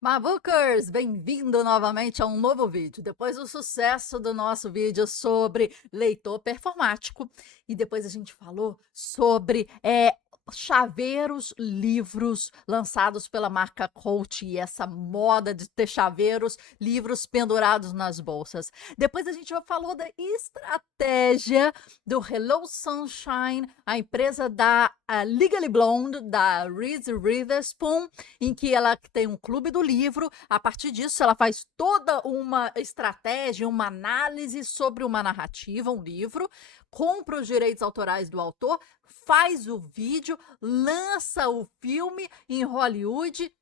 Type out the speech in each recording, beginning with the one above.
Mavucers, bem-vindo novamente a um novo vídeo. Depois do sucesso do nosso vídeo sobre leitor performático, e depois a gente falou sobre chaveiros, livros lançados pela marca Coach e essa moda de ter chaveiros, livros pendurados nas bolsas. Depois a gente já falou da estratégia do Hello Sunshine, a empresa da Legally Blonde, da Reese Witherspoon, em que ela tem um clube do livro. A partir disso, ela faz toda uma estratégia, uma análise sobre uma narrativa, um livro, compra os direitos autorais do autor, faz o vídeo, lança o filme em Hollywood,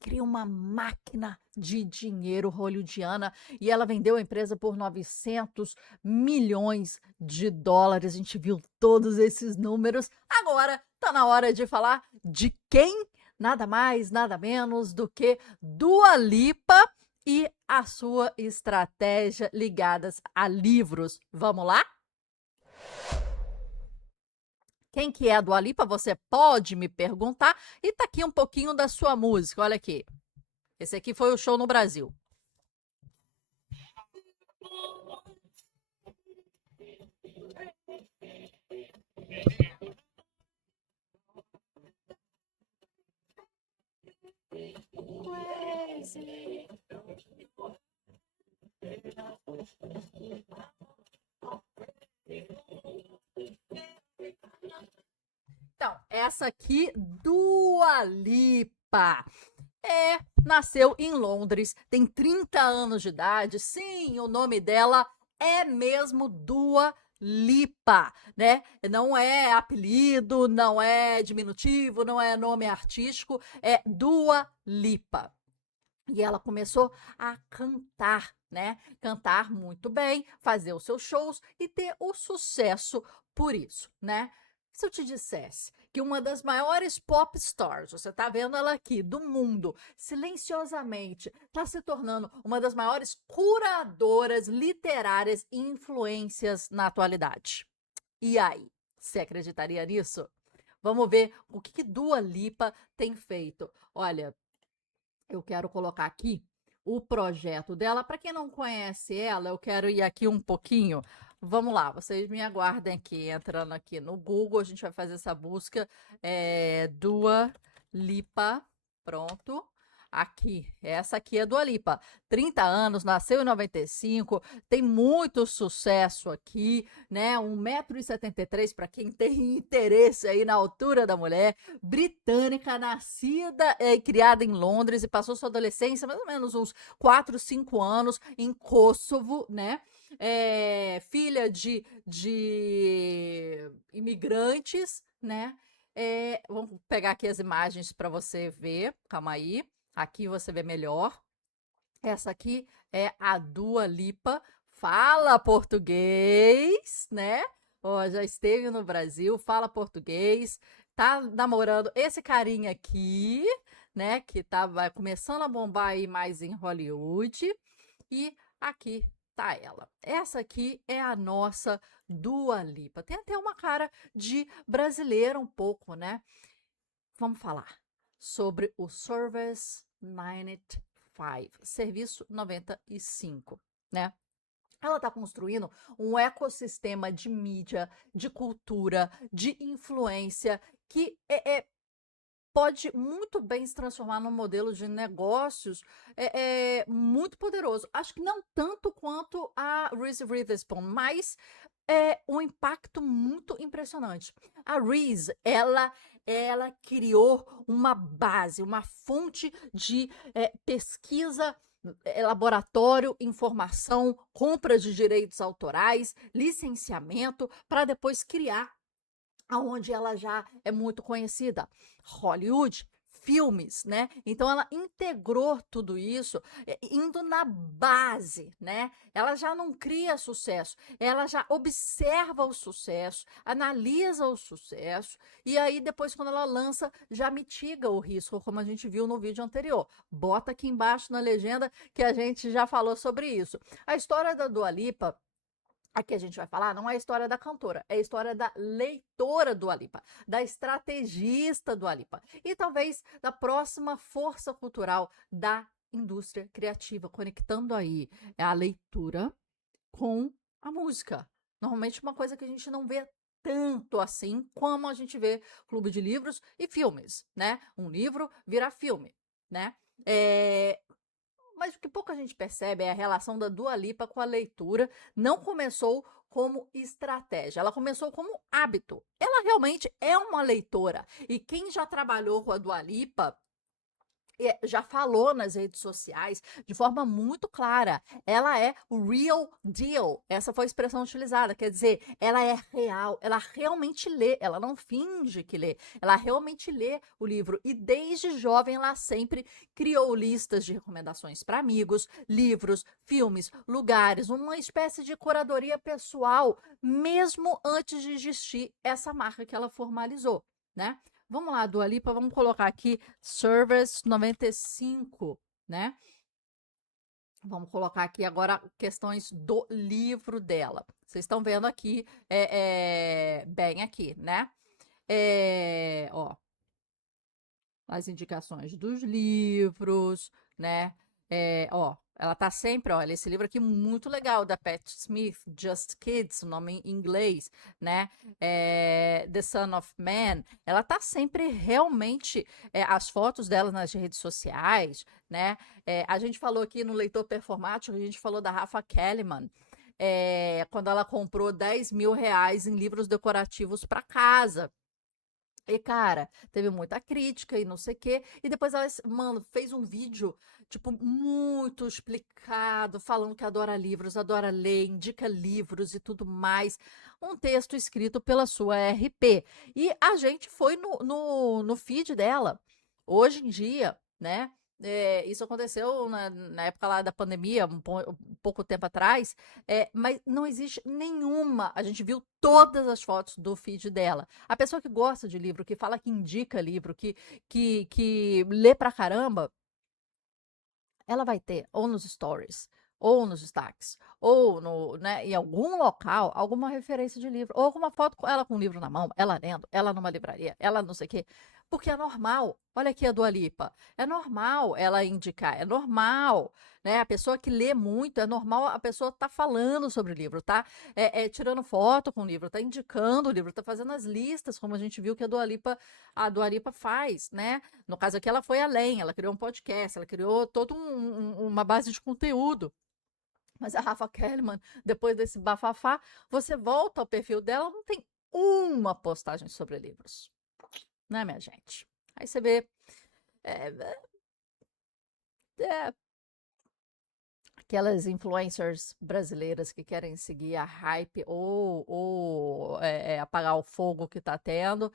cria uma máquina de dinheiro hollywoodiana e ela vendeu a empresa por 900 milhões de dólares. A gente viu todos esses números. Agora tá na hora de falar de quem? Nada mais, nada menos do que Dua Lipa e a sua estratégia ligadas a livros. Vamos lá? Quem que é a Dua Lipa? Você pode me perguntar. E tá aqui um pouquinho da sua música. Olha aqui. Esse aqui foi o show no Brasil. Então, essa aqui, Dua Lipa. Nasceu em Londres, tem 30 anos de idade. Sim, o nome dela é mesmo Dua Lipa, né? Não é apelido, não é diminutivo, não é nome artístico, é Dua Lipa. E ela começou a cantar, né? Cantar muito bem, fazer os seus shows e ter o sucesso por isso, né? Se eu te dissesse que uma das maiores pop stars, você tá vendo ela aqui, do mundo, silenciosamente, está se tornando uma das maiores curadoras literárias e influências na atualidade. E aí, você acreditaria nisso? Vamos ver o que Dua Lipa tem feito. Olha, eu quero colocar aqui o projeto dela. Para quem não conhece ela, eu quero ir aqui um pouquinho. Vamos lá, vocês me aguardem aqui, entrando aqui no Google, a gente vai fazer essa busca. Dua Lipa, pronto. Aqui, essa aqui é Dua Lipa, 30 anos, nasceu em 95, tem muito sucesso aqui, né? 1,73 m para quem tem interesse aí na altura da mulher, britânica, nascida e criada em Londres e passou sua adolescência, mais ou menos uns 4, 5 anos, em Kosovo, né? Filha de imigrantes, né? Vamos pegar aqui as imagens para você ver, calma aí. Aqui você vê melhor. Essa aqui é a Dua Lipa, fala português, né? Ó, já esteve no Brasil, fala português, tá namorando esse carinha aqui, né? Que vai começando a bombar aí mais em Hollywood. E aqui tá ela. Essa aqui é a nossa Dua Lipa. Tem até uma cara de brasileira um pouco, né? Vamos falar sobre o Service 95, Serviço 95, né? Ela está construindo um ecossistema de mídia, de cultura, de influência que pode muito bem se transformar num modelo de negócios muito poderoso. Acho que não tanto quanto a Reese Witherspoon, mas um impacto muito impressionante. A Reese, ela criou uma base, uma fonte de pesquisa, laboratório, informação, compra de direitos autorais, licenciamento, para depois criar aonde ela já é muito conhecida, Hollywood, filmes, né? Então ela integrou tudo isso, indo na base, né? Ela já não cria sucesso, ela já observa o sucesso, analisa o sucesso e aí depois quando ela lança já mitiga o risco, como a gente viu no vídeo anterior. Bota aqui embaixo na legenda que a gente já falou sobre isso. A história da Dua Lipa Aqui a gente vai falar, não é a história da cantora, é a história da leitora Dua Lipa, da estrategista Dua Lipa e talvez da próxima força cultural da indústria criativa, conectando aí a leitura com a música. Normalmente uma coisa que a gente não vê tanto assim como a gente vê clube de livros e filmes, né? Um livro vira filme, né? É, mas o que pouca gente percebe é a relação da Dua Lipa com a leitura. Não começou como estratégia, ela começou como hábito. Ela realmente é uma leitora. E quem já trabalhou com a Dua Lipa já falou nas redes sociais de forma muito clara. Ela é o real deal. Essa foi a expressão utilizada. Quer dizer, ela é real. Ela realmente lê. Ela não finge que lê. Ela realmente lê o livro. E desde jovem, ela sempre criou listas de recomendações para amigos, livros, filmes, lugares, uma espécie de curadoria pessoal, mesmo antes de existir essa marca que ela formalizou, né? Vamos lá, Dua Lipa, vamos colocar aqui Service 95, né? Vamos colocar aqui agora questões do livro dela. Vocês estão vendo aqui, bem aqui, né? Ó, as indicações dos livros, né? Ó, ela tá sempre, olha, esse livro aqui muito legal, da Pat Smith, Just Kids, o nome em inglês, né? The Son of Man. Ela tá sempre realmente, as fotos dela nas redes sociais, né? A gente falou aqui no Leitor Performático, a gente falou da Rafa Kalimann, quando ela comprou 10 mil reais em livros decorativos para casa. E, cara, teve muita crítica e não sei o quê. E depois ela, mano, fez um vídeo, tipo, muito explicado, falando que adora livros, adora ler, indica livros e tudo mais. Um texto escrito pela sua RP. E a gente foi no feed dela. Hoje em dia, né? Isso aconteceu na época lá da pandemia, um pouco tempo atrás, mas não existe nenhuma. A gente viu todas as fotos do feed dela. A pessoa que gosta de livro, que fala que indica livro, que lê pra caramba, ela vai ter ou nos stories, ou nos destaques, ou no, né, em algum local, alguma referência de livro, ou alguma foto com ela com um livro na mão, ela lendo, ela numa livraria, ela não sei o quê. Porque é normal. Olha aqui a Dua Lipa. É normal ela indicar, é normal, né? A pessoa que lê muito, é normal a pessoa tá falando sobre o livro, tá? Tirando foto com o livro, tá indicando o livro, tá fazendo as listas, como a gente viu que a Dua Lipa faz, né? No caso aqui, ela foi além, ela criou um podcast, ela criou toda uma base de conteúdo. Mas a Rafa Kalimann, depois desse bafafá, você volta ao perfil dela, não tem uma postagem sobre livros, né, minha gente? Aí você vê. É, é, aquelas influencers brasileiras que querem seguir a hype ou apagar o fogo que tá tendo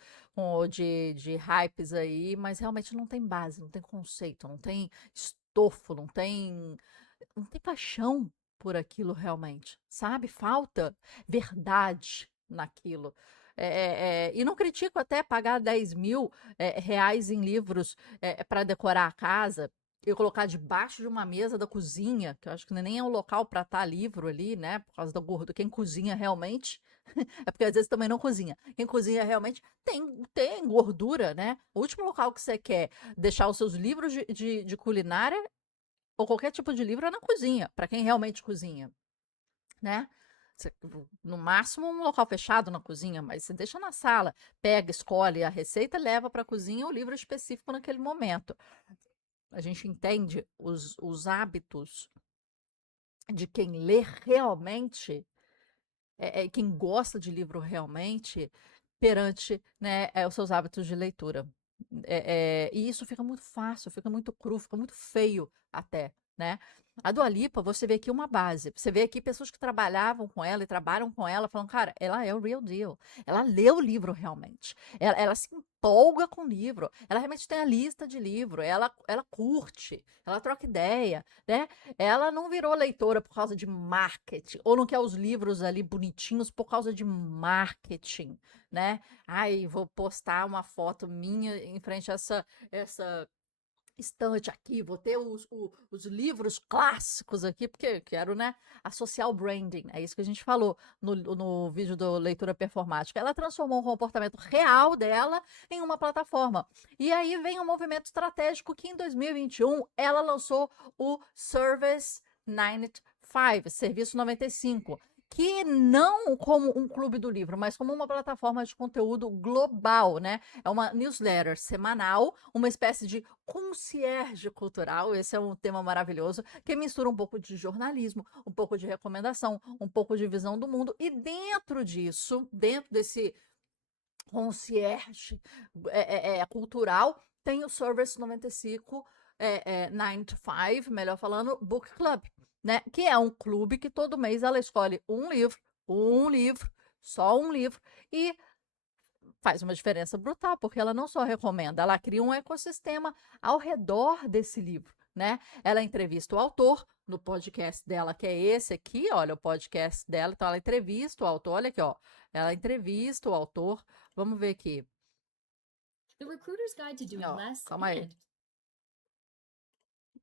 de hypes aí, mas realmente não tem base, não tem conceito, não tem estofo, não tem paixão por aquilo realmente, sabe? Falta verdade naquilo. E não critico até pagar 10 mil reais em livros para decorar a casa e colocar debaixo de uma mesa da cozinha, que eu acho que nem é o local para estar livro ali, né? Por causa da gordo. Quem cozinha realmente, é porque às vezes também não cozinha. Quem cozinha realmente tem gordura, né? O último local que você quer deixar os seus livros de culinária ou qualquer tipo de livro é na cozinha, para quem realmente cozinha, né? No máximo um local fechado na cozinha, mas você deixa na sala, pega, escolhe a receita, leva para a cozinha o livro específico naquele momento. A gente entende os hábitos de quem lê realmente, quem gosta de livro realmente, perante, né, os seus hábitos de leitura. E isso fica muito fácil, fica muito cru, fica muito feio até, né? A Dua Lipa, você vê aqui uma base. Você vê aqui pessoas que trabalhavam com ela e trabalham com ela, falando, cara, ela é o real deal. Ela lê o livro realmente. Ela se empolga com o livro. Ela realmente tem a lista de livro. Ela curte. Ela troca ideia, né? Ela não virou leitora por causa de marketing, ou não quer os livros ali bonitinhos por causa de marketing, né? Ai, vou postar uma foto minha em frente a essa estante aqui, vou ter os livros clássicos aqui, porque eu quero, né, associar o branding, é isso que a gente falou no vídeo do Leitura Performática. Ela transformou o comportamento real dela em uma plataforma. E aí vem um movimento estratégico que em 2021 ela lançou o Service 95, Serviço 95, que não como um clube do livro, mas como uma plataforma de conteúdo global, né? É uma newsletter semanal, uma espécie de concierge cultural. Esse é um tema maravilhoso, que mistura um pouco de jornalismo, um pouco de recomendação, um pouco de visão do mundo. E dentro disso, dentro desse concierge cultural, tem o Service 95, 9 to 5, melhor falando, Book Club, né? Que é um clube que todo mês ela escolhe um livro, só um livro, e faz uma diferença brutal, porque ela não só recomenda, ela cria um ecossistema ao redor desse livro, né? Ela entrevista o autor no podcast dela, que é esse aqui, olha, o podcast dela, então ela entrevista o autor, olha aqui, ó, ela entrevista o autor, vamos ver aqui, The Recruiter's Guide to Doing ó, Less calma aí, and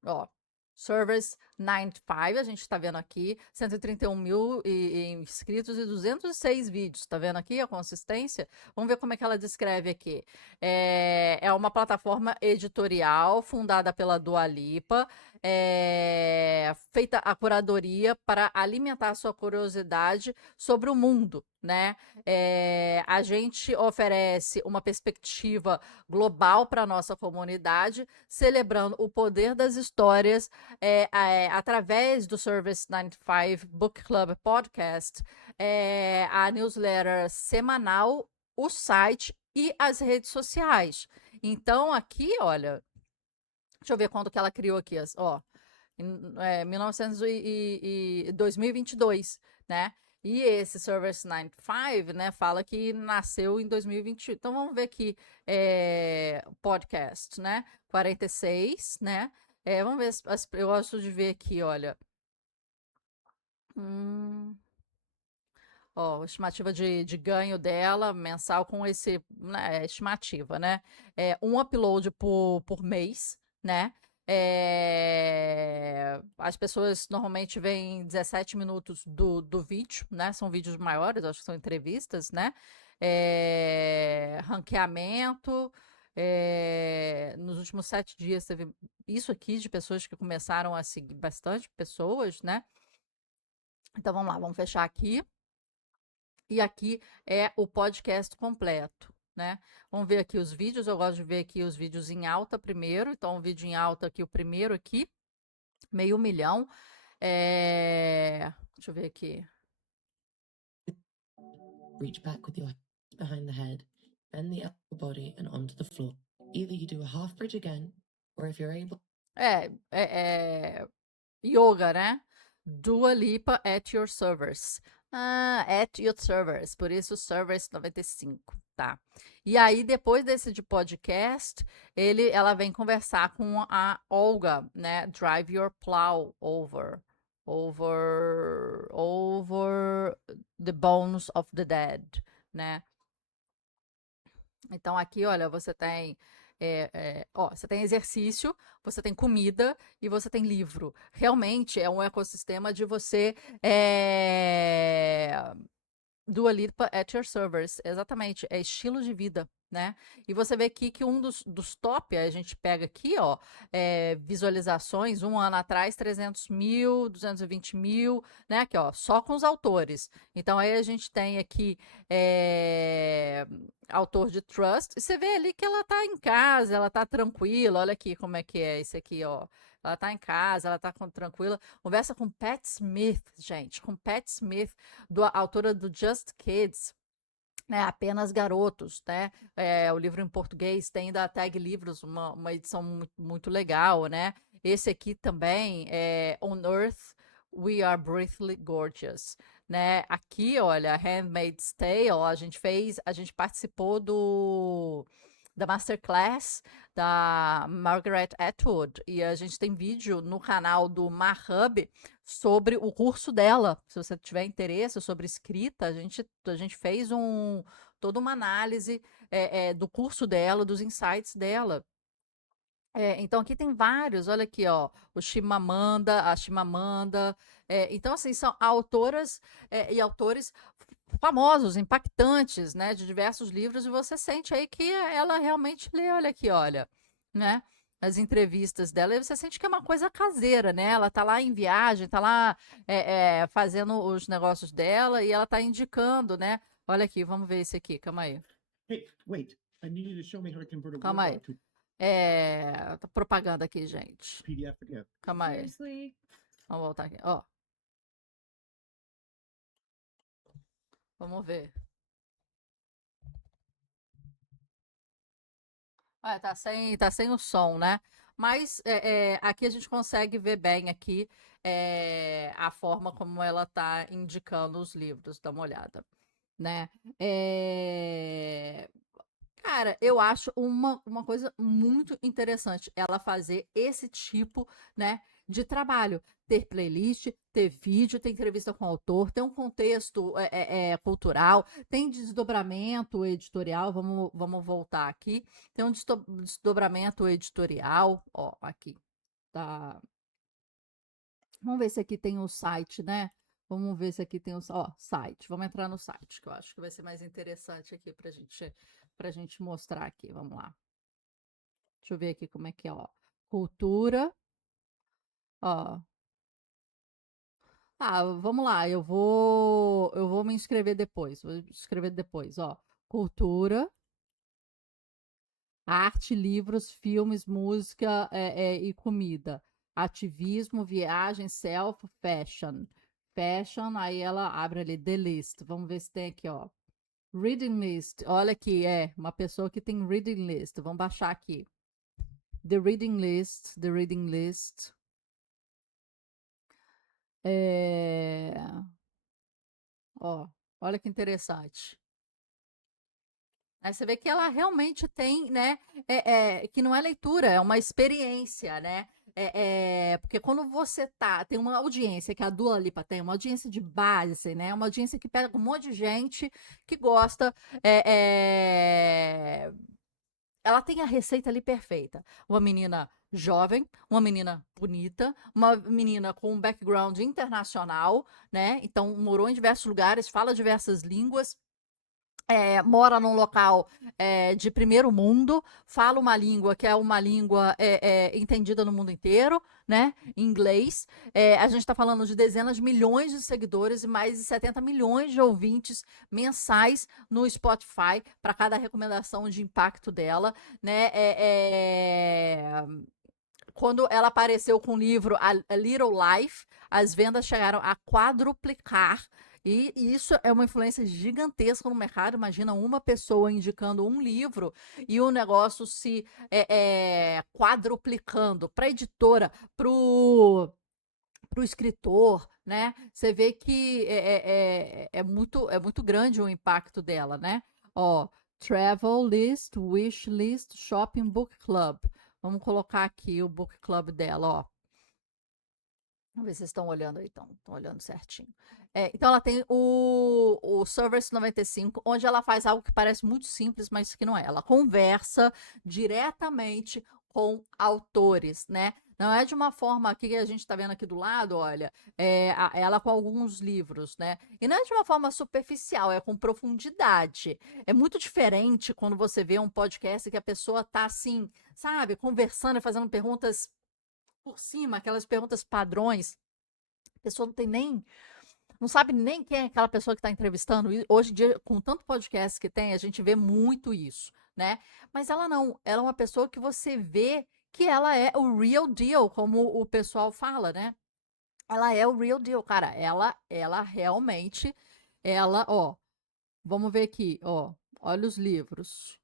ó, Service 95, a gente está vendo aqui, 131 mil inscritos e 206 vídeos, tá vendo aqui a consistência? Vamos ver como é que ela descreve aqui. É uma plataforma editorial fundada pela Dua Lipa, feita a curadoria para alimentar a sua curiosidade sobre o mundo, né? A gente oferece uma perspectiva global para a nossa comunidade, celebrando o poder das histórias através do Service 95 Book Club Podcast, a newsletter semanal, o site e as redes sociais. Então, aqui, olha, deixa eu ver quando que ela criou aqui, ó, em 2022, né? E esse Service 95, né, fala que nasceu em 2021. Então, vamos ver aqui, podcast, né? 46, né? Vamos ver, eu gosto de ver aqui, olha. Ó, estimativa de ganho dela mensal com esse, né, estimativa, né? Um upload por mês, né? As pessoas normalmente veem 17 minutos do vídeo, né? São vídeos maiores, acho que são entrevistas, né? Ranqueamento. Nos últimos 7 dias teve isso aqui de pessoas que começaram a seguir bastante pessoas, né? Então vamos lá, vamos fechar aqui. E aqui é o podcast completo, né? Vamos ver aqui os vídeos. Eu gosto de ver aqui os vídeos em alta primeiro. Então, o vídeo em alta aqui, o primeiro aqui, 500.000. Deixa eu ver aqui. reach back with your hands behind the head, bend the upper body and onto the floor. Either you do a half bridge again, or if you're able. Yoga, né? Dua Lipa at your servers. At your servers, por isso Service 95, tá? E aí, depois desse de podcast, ela vem conversar com a Olga, né? Drive your plow over the bones of the dead, né? Então aqui, olha, você tem exercício, você tem comida e você tem livro. Realmente é um ecossistema de você Dua Lipa at your servers, exatamente, é estilo de vida, né? E você vê aqui que um dos top, a gente pega aqui, ó, visualizações, um ano atrás, 300.000, 220.000, né? Aqui, ó, só com os autores. Então, aí a gente tem aqui autor de Trust, e você vê ali que ela tá em casa, ela tá tranquila, olha aqui como é que é esse aqui, ó. Ela tá em casa, ela tá tranquila. Conversa com Pat Smith, gente, com Pat Smith, autora do Just Kids, né, Apenas Garotos, né? O livro em português tem da Tag Livros uma edição muito legal, né? Esse aqui também é On Earth We Are Breathly Gorgeous, né? Aqui, olha, Handmaid's Tale, a gente participou da Masterclass da Margaret Atwood e a gente tem vídeo no canal do Mahub sobre o curso dela. Se você tiver interesse sobre escrita, a gente fez toda uma análise do curso dela, dos insights dela. Então aqui tem vários, olha aqui, ó, o Chimamanda, a Chimamanda. Então, assim, são autoras e autores famosos, impactantes, né, de diversos livros, e você sente aí que ela realmente lê, olha aqui, olha, né, as entrevistas dela, e você sente que é uma coisa caseira, né? Ela tá lá em viagem, tá lá fazendo os negócios dela e ela tá indicando, né? Olha aqui, vamos ver esse aqui, calma aí. Hey, wait. I need you to show me how to convert a Calma Word aí. file to Tá propaganda aqui, gente. PDF again. Calma aí. Seriously? Vamos voltar aqui. Ó, vamos ver. Tá sem o som, né? Mas aqui a gente consegue ver bem aqui a forma como ela tá indicando os livros. Dá uma olhada, né? É, Cara, eu acho uma coisa muito interessante ela fazer esse tipo, né, de trabalho. Ter playlist, ter vídeo, ter entrevista com o autor, ter um contexto cultural, tem desdobramento editorial. Vamos voltar aqui. Tem um desdobramento editorial, ó, aqui. Tá. Vamos ver se aqui tem o site, né? Vamos ver se aqui tem o site. Vamos entrar no site, que eu acho que vai ser mais interessante aqui pra gente mostrar aqui. Vamos lá. Deixa eu ver aqui como é que é, ó. Cultura, ó. Vamos lá, eu vou me inscrever depois. Vou escrever depois, ó. Cultura, arte, livros, filmes, música e comida. Ativismo, viagem, self, fashion. Fashion, aí ela abre ali, the list. Vamos ver se tem aqui, ó. Reading list. Olha aqui, uma pessoa que tem reading list. Vamos baixar aqui. The reading list, the reading list. Ó, olha que interessante. Aí você vê que ela realmente tem, né, que não é leitura, é uma experiência, né? Porque quando você tem uma audiência, que a Dua Lipa tem, uma audiência de base, né? Uma audiência que pega um monte de gente que gosta. Ela tem a receita ali perfeita. Uma menina jovem, uma menina bonita, uma menina com um background internacional, né? Então morou em diversos lugares, fala diversas línguas, mora num local de primeiro mundo, fala uma língua que é uma língua entendida no mundo inteiro, né? Inglês. A gente está falando de dezenas de milhões de seguidores e mais de 70 milhões de ouvintes mensais no Spotify para cada recomendação de impacto dela, né? Quando ela apareceu com o livro A Little Life, as vendas chegaram a quadruplicar. E isso é uma influência gigantesca no mercado. Imagina uma pessoa indicando um livro e o negócio se quadruplicando para a editora, para o escritor, né? Você vê que é muito grande o impacto dela, né? Ó, Travel List, Wish List, Shopping Book Club. Vamos colocar aqui o book club dela, ó. Vamos ver se vocês estão olhando aí, estão olhando certinho. Então ela tem o Service 95, onde ela faz algo que parece muito simples, mas que não é. Ela conversa diretamente com autores, né? Não é de uma forma aqui que a gente está vendo aqui do lado, olha, ela com alguns livros, né? E não é de uma forma superficial, é com profundidade. É muito diferente quando você vê um podcast que a pessoa tá assim, sabe, conversando e fazendo perguntas por cima, aquelas perguntas padrões. A pessoa não sabe nem quem é aquela pessoa que está entrevistando. E hoje em dia, com tanto podcast que tem, a gente vê muito isso, né? Mas ela não, ela é uma pessoa que você vê que ela é o real deal, como o pessoal fala, né? Ela é o real deal, cara. Ela realmente, ó, vamos ver aqui, ó, olha os livros.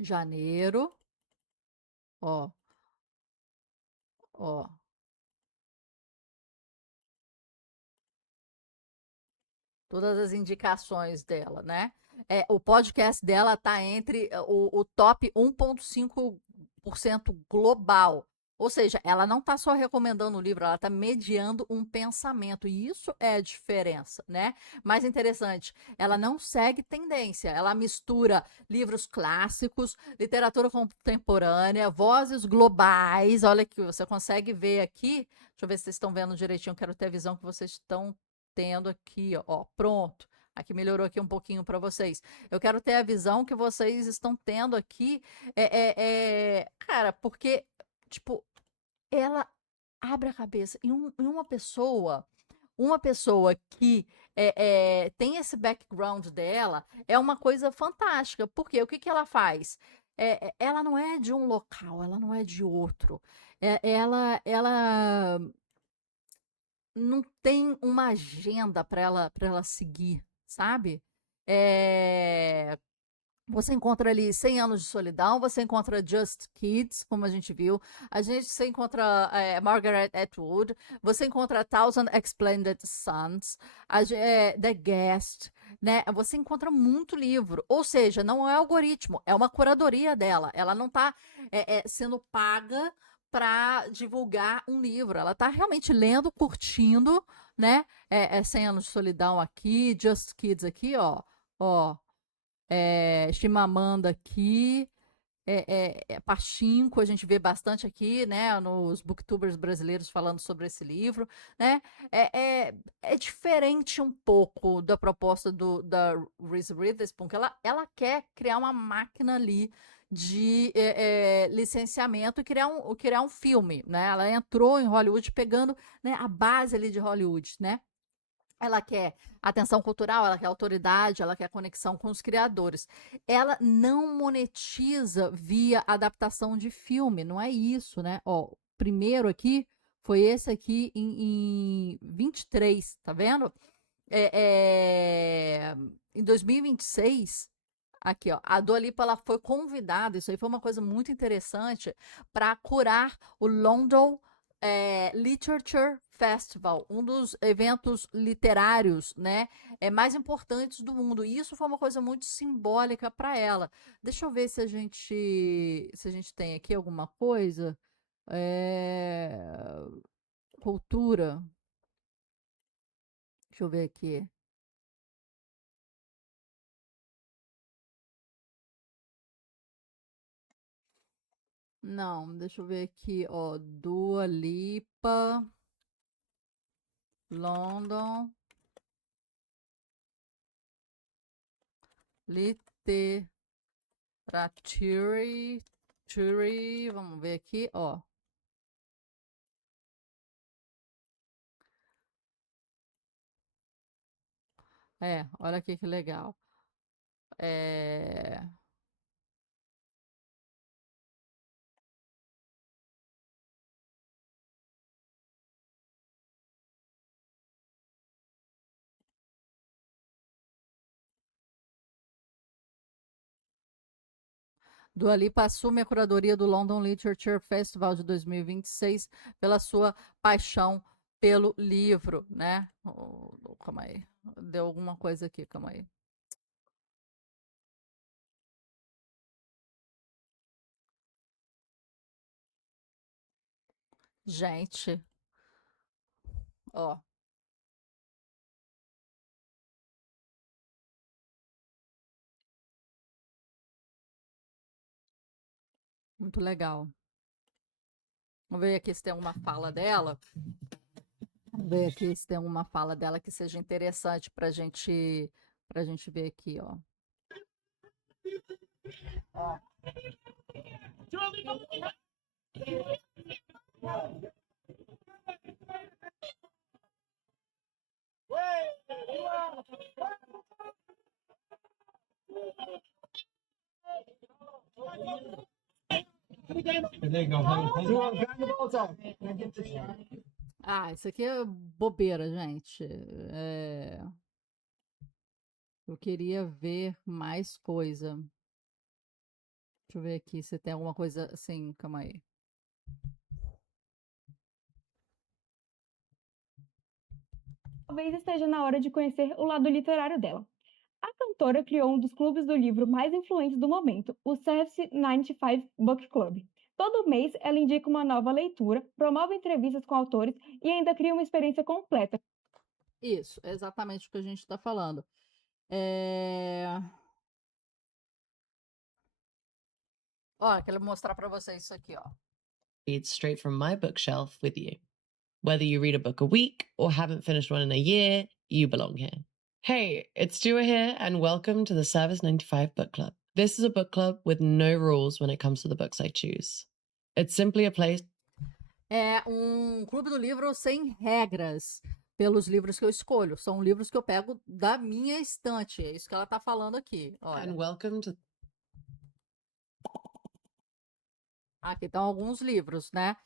Janeiro, ó, ó. Todas as indicações dela, né? O podcast dela tá entre o top 1,5% global, Ou seja, ela não está só recomendando um livro, ela está mediando um pensamento. E isso é a diferença, né? Mais interessante, ela não segue tendência, ela mistura livros clássicos, literatura contemporânea, vozes globais. Olha que você consegue ver aqui. Deixa eu ver se vocês estão vendo direitinho. Quero ter a visão que vocês estão tendo aqui, ó. Pronto. Aqui melhorou aqui um pouquinho para vocês. Eu quero ter a visão que vocês estão tendo aqui. Cara, porque, tipo, ela abre a cabeça. Em uma pessoa que tem esse background dela, é uma coisa fantástica. Porque o que, que ela faz? Ela não é de um local, ela não é de outro. Ela não tem uma agenda para ela seguir, sabe? É, você encontra ali 100 anos de solidão, você encontra Just Kids, como a gente viu, você encontra Margaret Atwood, você encontra Thousand Splendid Suns, The Guest, né? Você encontra muito livro, ou seja, não é algoritmo, é uma curadoria dela, ela não está sendo paga para divulgar um livro, ela está realmente lendo, curtindo, né? 100 anos de solidão aqui, Just Kids aqui, ó, Chimamanda aqui, Pachinko, a gente vê bastante aqui, né, nos booktubers brasileiros falando sobre esse livro, né, é diferente um pouco da proposta da Reese Witherspoon, porque ela quer criar uma máquina ali de licenciamento e criar um filme, né, ela entrou em Hollywood pegando, né, a base ali de Hollywood, né, ela quer atenção cultural, ela quer autoridade, ela quer conexão com os criadores. Ela não monetiza via adaptação de filme, não é isso, né? Ó, primeiro aqui foi esse aqui em 23, tá vendo? Em 2026, aqui, ó, a Dua Lipa ela foi convidada, isso aí foi uma coisa muito interessante, para curar o London Literature Festival, um dos eventos literários, né, mais importantes do mundo. E isso foi uma coisa muito simbólica para ela. Deixa eu ver se a gente tem aqui alguma coisa. Cultura. Deixa eu ver aqui. Não, deixa eu ver aqui, ó, Dua Lipa, London, Literature, vamos ver aqui, ó. Olha aqui que legal. É... Dua Lipa assume a curadoria do London Literature Festival de 2026 pela sua paixão pelo livro, né? Calma aí. Deu alguma coisa aqui, calma aí. Gente, ó. Muito legal. Vamos ver aqui se tem alguma fala dela. Vamos ver aqui se tem alguma fala dela que seja interessante pra gente ver aqui, ó. Ó. Ah, isso aqui é bobeira, gente. Eu queria ver mais coisa. Deixa eu ver aqui se tem alguma coisa assim, calma aí. Talvez esteja na hora de conhecer o lado literário dela. A cantora criou um dos clubes do livro mais influentes do momento, o CF 95 Book Club. Todo mês, ela indica uma nova leitura, promove entrevistas com autores e ainda cria uma experiência completa. Isso, é exatamente o que a gente está falando. É... Ó, quero mostrar para vocês isso aqui, ó. Read straight from my bookshelf with you. Whether you read a book a week or haven't finished one in a year, you belong here. Hey, it's Dua here, and welcome to the Service 95 Book Club. This is a book club with no rules when it comes to the books I choose. It's simply a place. É um clube do livro sem regras pelos livros que eu escolho. São livros que eu pego da minha estante. É isso que ela tá falando aqui. Olha, And welcome to. aqui estão alguns livros, né?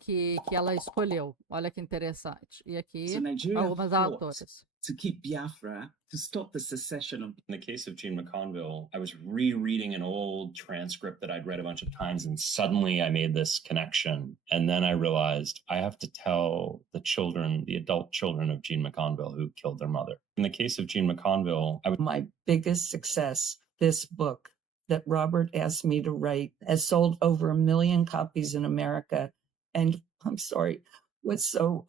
Que ela escolheu. Olha que interessante. E aqui So Nigeria algumas fought autoras. to keep Biafra, to stop the secession of. In the case of Jean McConville, I was rereading an old transcript that I'd read a bunch of times, and suddenly I made this connection. And then I realized I have to tell the children, the adult children of Jean McConville who killed their mother. In the case of Jean McConville, I was My biggest success, this book that Robert asked me to write, has sold over 1 million copies in America. And I'm sorry, what's so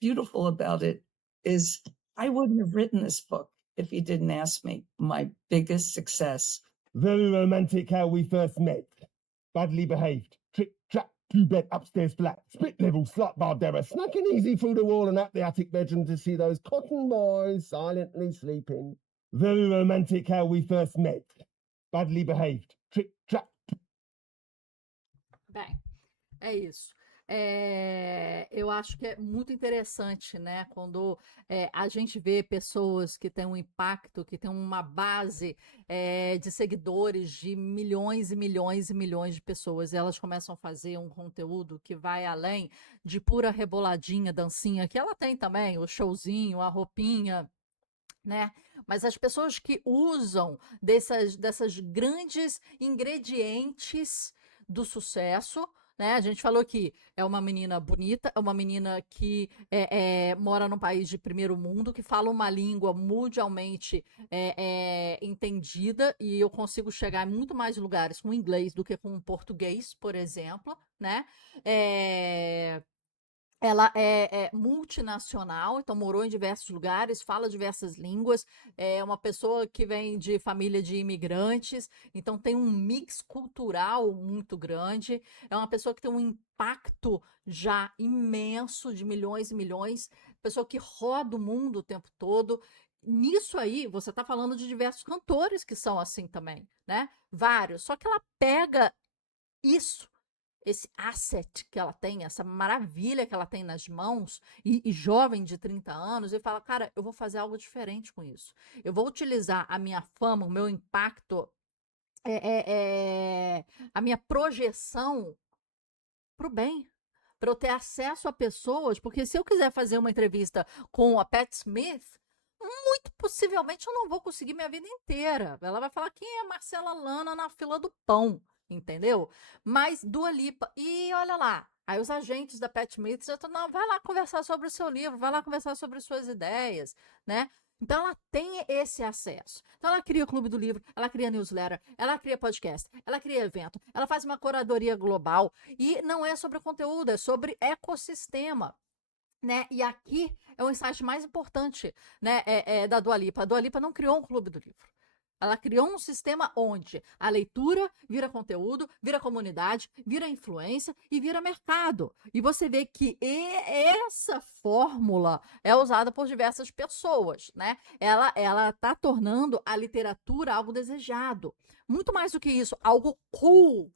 beautiful about it is I wouldn't have written this book if he didn't ask me. My biggest success. Very romantic how we first met. Badly behaved. Trick, trap, 2-bed upstairs flat. Split level, slut Bardera. Snacking easy through the wall and up the attic bedroom to see those cotton boys silently sleeping. Very romantic how we first met. Badly behaved. Trick, trap. Bem, é isso. Eu acho que é muito interessante, né? Quando a gente vê pessoas que têm um impacto, que têm uma base de seguidores de milhões e milhões e milhões de pessoas, e elas começam a fazer um conteúdo que vai além de pura reboladinha, dancinha, que ela tem também, o showzinho, a roupinha, né? Mas as pessoas que usam dessas grandes ingredientes do sucesso, né? A gente falou que é uma menina bonita, é uma menina que mora num país de primeiro mundo, que fala uma língua mundialmente entendida, e eu consigo chegar em muito mais lugares com inglês do que com português, por exemplo, né? Ela é multinacional, então morou em diversos lugares, fala diversas línguas, é uma pessoa que vem de família de imigrantes, então tem um mix cultural muito grande, é uma pessoa que tem um impacto já imenso de milhões e milhões, pessoa que roda o mundo o tempo todo. Nisso aí, você está falando de diversos cantores que são assim também, né? Vários, só que ela pega isso, esse asset que ela tem, essa maravilha que ela tem nas mãos, e jovem de 30 anos, e fala, cara, eu vou fazer algo diferente com isso. Eu vou utilizar a minha fama, o meu impacto, a minha projeção para o bem, para eu ter acesso a pessoas, porque se eu quiser fazer uma entrevista com a Pat Smith, muito possivelmente eu não vou conseguir minha vida inteira. Ela vai falar, quem é Marcela Lana na fila do pão? Entendeu? Mas Dua Lipa, e olha lá, aí os agentes da Pat Smith já estão, não, vai lá conversar sobre o seu livro, vai lá conversar sobre suas ideias, né? Então ela tem esse acesso. Então ela cria o Clube do Livro, ela cria newsletter, ela cria podcast, ela cria evento, ela faz uma curadoria global, e não é sobre conteúdo, é sobre ecossistema, né? E aqui é o insight mais importante, né, da Dua Lipa. A Dua Lipa não criou um Clube do Livro. Ela criou um sistema onde a leitura vira conteúdo, vira comunidade, vira influência e vira mercado. E você vê que essa fórmula é usada por diversas pessoas, né? Ela está tornando a literatura algo desejado. Muito mais do que isso, algo cool,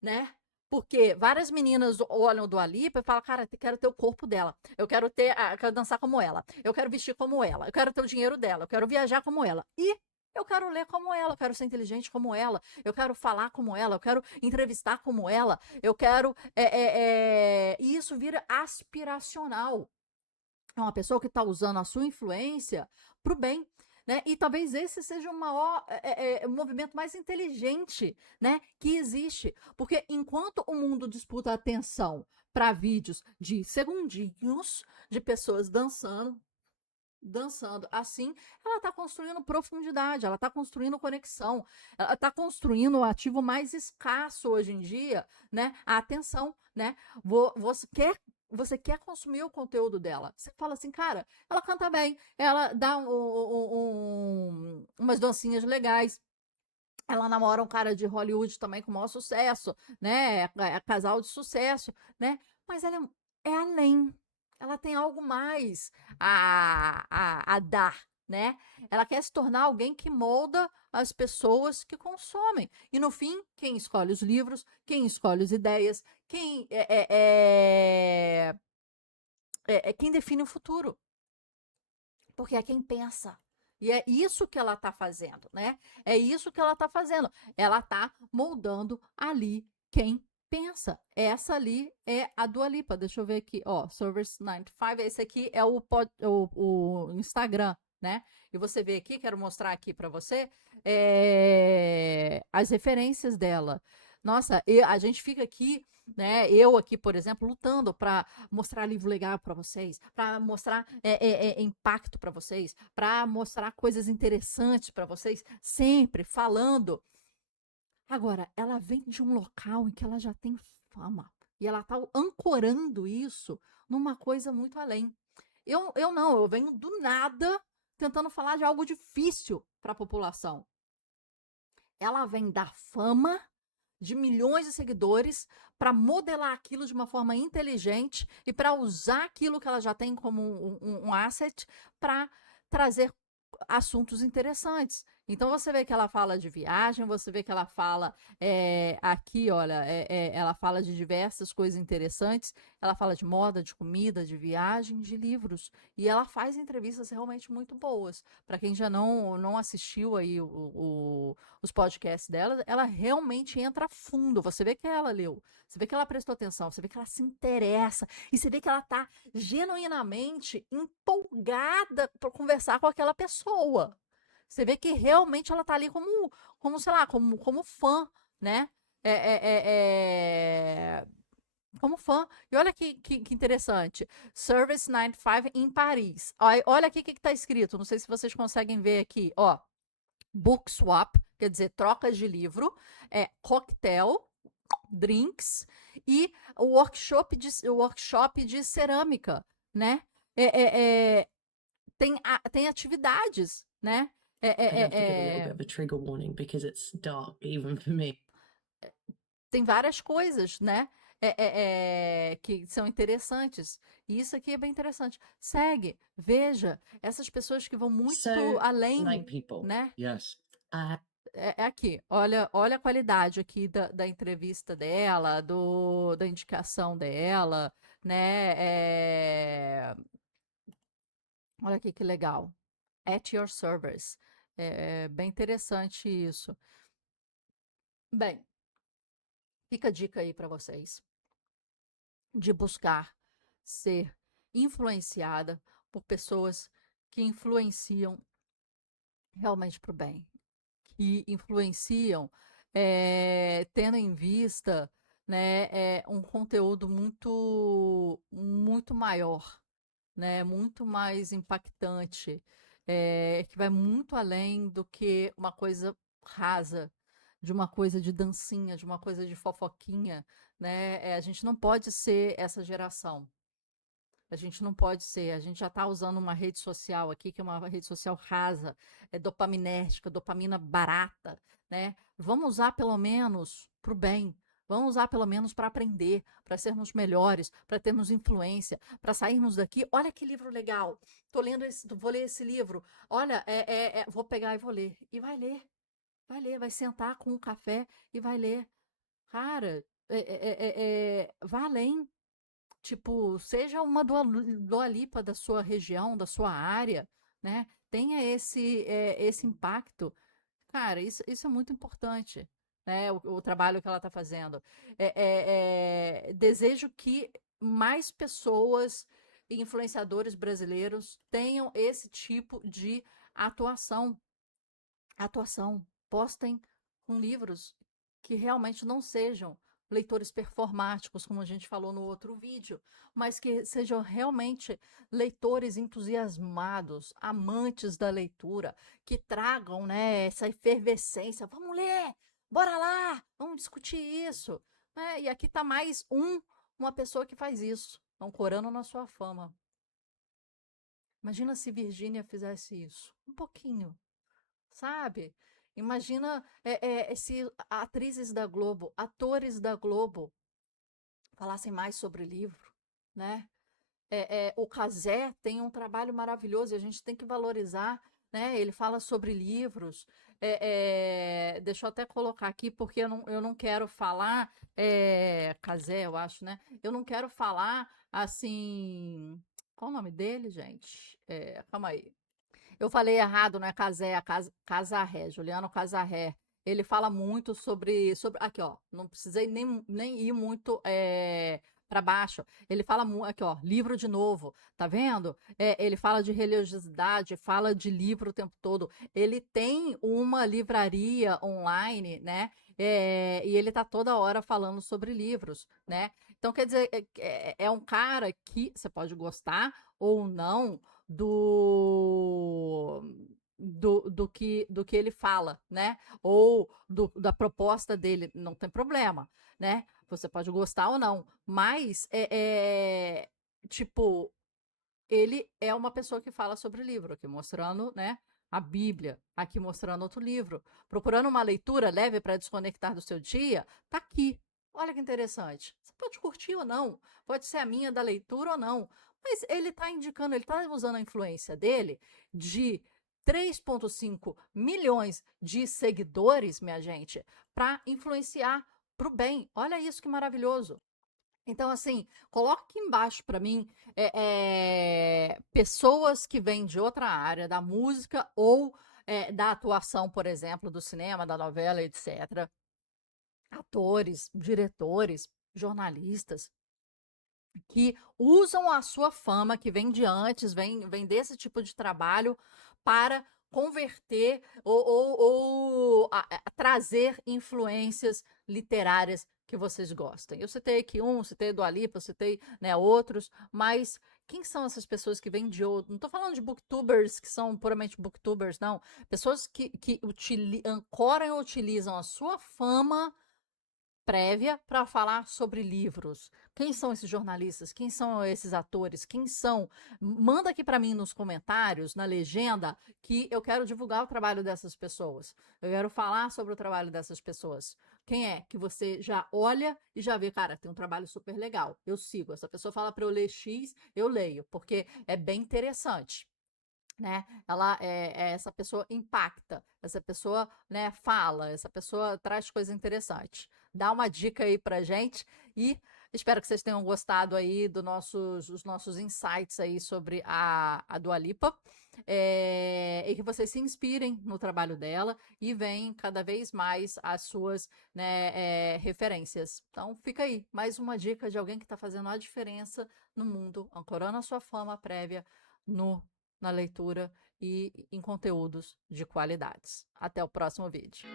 né? Porque várias meninas olham Dua Lipa e falam, cara, eu quero ter o corpo dela, eu quero dançar como ela, eu quero vestir como ela, eu quero ter o dinheiro dela, eu quero viajar como ela. E eu quero ler como ela, eu quero ser inteligente como ela, eu quero falar como ela, eu quero entrevistar como ela, eu quero... E isso vira aspiracional. É uma pessoa que está usando a sua influência para o bem, né? E talvez esse seja o maior movimento mais inteligente, né, que existe. Porque enquanto o mundo disputa atenção para vídeos de segundinhos de pessoas dançando, dançando. Assim, ela está construindo profundidade, ela está construindo conexão, ela está construindo o ativo mais escasso hoje em dia, né? A atenção, né? Você quer consumir o conteúdo dela. Você fala assim, cara, ela canta bem, ela dá umas dancinhas legais. Ela namora um cara de Hollywood também com o maior sucesso, né? É casal de sucesso, né? Mas ela é além. Ela tem algo mais a dar, né? Ela quer se tornar alguém que molda as pessoas que consomem. E no fim, quem escolhe os livros, quem escolhe as ideias, quem define o futuro. Porque é quem pensa. E é isso que ela está fazendo, né? É isso que ela está fazendo. Ela está moldando ali quem pensa. Essa ali é a Dua Lipa. Deixa eu ver aqui, ó, Service 95. Esse aqui é o Instagram, né? E você vê aqui, quero mostrar aqui para você as referências dela. Nossa, a gente fica aqui, né? Eu aqui, por exemplo, lutando para mostrar livro legal para vocês, para mostrar impacto para vocês, para mostrar coisas interessantes para vocês, sempre falando. Agora, ela vem de um local em que ela já tem fama e ela está ancorando isso numa coisa muito além. Eu não, eu venho do nada tentando falar de algo difícil para a população. Ela vem da fama de milhões de seguidores para modelar aquilo de uma forma inteligente e para usar aquilo que ela já tem como um asset para trazer assuntos interessantes. Então você vê que ela fala de viagem, você vê que ela fala aqui, olha, ela fala de diversas coisas interessantes. Ela fala de moda, de comida, de viagem, de livros. E ela faz entrevistas realmente muito boas. Para quem já não assistiu aí os podcasts dela, ela realmente entra a fundo. Você vê que ela leu, você vê que ela prestou atenção, você vê que ela se interessa e você vê que ela está genuinamente empolgada por conversar com aquela pessoa. Você vê que realmente ela está ali sei lá, como fã, né? Como fã. E olha que interessante. Service 95 em Paris. Olha aqui o que está escrito. Não sei se vocês conseguem ver aqui. Ó, book swap, quer dizer, trocas de livro, cocktail, drinks e o workshop de cerâmica, né? Tem atividades, né? I have to give a little bit of a trigger warning because it's dark even for me. Tem várias coisas, né? Que são interessantes. E isso aqui é bem interessante. Segue, veja, essas pessoas que vão muito So, além, night people. né? Yes. É aqui, olha a qualidade aqui da entrevista dela, da indicação dela, né? Olha aqui que legal. At your service. É bem interessante isso. Bem, fica a dica aí para vocês de buscar ser influenciada por pessoas que influenciam realmente para o bem, que influenciam tendo em vista, né, um conteúdo muito maior, né, muito mais impactante, que vai muito além do que uma coisa rasa, de uma coisa de dancinha, de uma coisa de fofoquinha, né? A gente não pode ser essa geração. A gente não pode ser. A gente já está usando uma rede social aqui, que é uma rede social rasa, dopaminérgica, dopamina barata, né? Vamos usar pelo menos para o bem. Vamos usar pelo menos para aprender, para sermos melhores, para termos influência, para sairmos daqui. Olha que livro legal. Vou ler esse livro. Olha, vou pegar e vou ler. E vai ler. Vai ler, vai sentar com um café e vai ler. Cara, vá além. Tipo, seja uma Dua Lipa da sua região, da sua área, né? Tenha esse impacto. Cara, isso é muito importante, né? O trabalho que ela está fazendo. Desejo que mais pessoas, influenciadores brasileiros, tenham esse tipo de atuação. Postem com livros que realmente não sejam leitores performáticos, como a gente falou no outro vídeo, mas que sejam realmente leitores entusiasmados, amantes da leitura, que tragam, né, essa efervescência. Vamos ler, bora lá, vamos discutir isso. Né? E aqui está mais uma pessoa que faz isso, ancorando na sua fama. Imagina se Virgínia fizesse isso, um pouquinho, sabe? Imagina se atrizes da Globo, atores da Globo falassem mais sobre livro, né? O Cazé tem um trabalho maravilhoso e a gente tem que valorizar, né? Ele fala sobre livros. Deixa eu até colocar aqui, porque eu não quero falar. Cazé, eu acho, né? Eu não quero falar assim. Qual o nome dele, gente? Calma aí. Eu falei errado, não é Cazé, é Casarré, Juliano Casarré. Ele fala muito sobre. Aqui, ó. Não precisei nem ir muito para baixo. Ele fala aqui, ó, livro de novo, tá vendo? Ele fala de religiosidade, fala de livro o tempo todo. Ele tem uma livraria online, né? E ele tá toda hora falando sobre livros, né? Então, quer dizer, é um cara que você pode gostar ou não do que ele fala, né? Ou da proposta dele, não tem problema, né? Você pode gostar ou não, mas tipo, ele é uma pessoa que fala sobre livro, aqui mostrando, né? A Bíblia, aqui mostrando outro livro. Procurando uma leitura leve para desconectar do seu dia, tá aqui. Olha que interessante. Você pode curtir ou não, pode ser a minha da leitura ou não, mas ele está indicando, ele está usando a influência dele de 3,5 milhões de seguidores, minha gente, para influenciar para o bem. Olha isso que maravilhoso. Então, assim, coloca aqui embaixo para mim pessoas que vêm de outra área, da música ou da atuação, por exemplo, do cinema, da novela, etc. Atores, diretores, jornalistas, que usam a sua fama, que vem de antes, vem desse tipo de trabalho, para converter ou trazer influências literárias que vocês gostem. Eu citei aqui citei Dua Lipa, citei, né, outros, mas quem são essas pessoas que vêm de outro? Não estou falando de booktubers que são puramente booktubers, não. Pessoas que ancoram e utilizam a sua fama prévia para falar sobre livros. Quem são esses jornalistas? Quem são esses atores? Quem são? Manda aqui para mim nos comentários, na legenda, que eu quero divulgar o trabalho dessas pessoas. Eu quero falar sobre o trabalho dessas pessoas. Quem é que você já olha e já vê, cara, tem um trabalho super legal. Eu sigo. Essa pessoa fala para eu ler X, eu leio, porque é bem interessante. Né? Essa pessoa impacta, essa pessoa, né, fala, essa pessoa traz coisa interessante. Dá uma dica aí pra gente e espero que vocês tenham gostado aí dos nossos insights aí sobre a Dua Lipa, e que vocês se inspirem no trabalho dela e veem cada vez mais as suas, né, referências. Então fica aí, mais uma dica de alguém que está fazendo a diferença no mundo, ancorando a sua fama prévia na leitura e em conteúdos de qualidades. Até o próximo vídeo.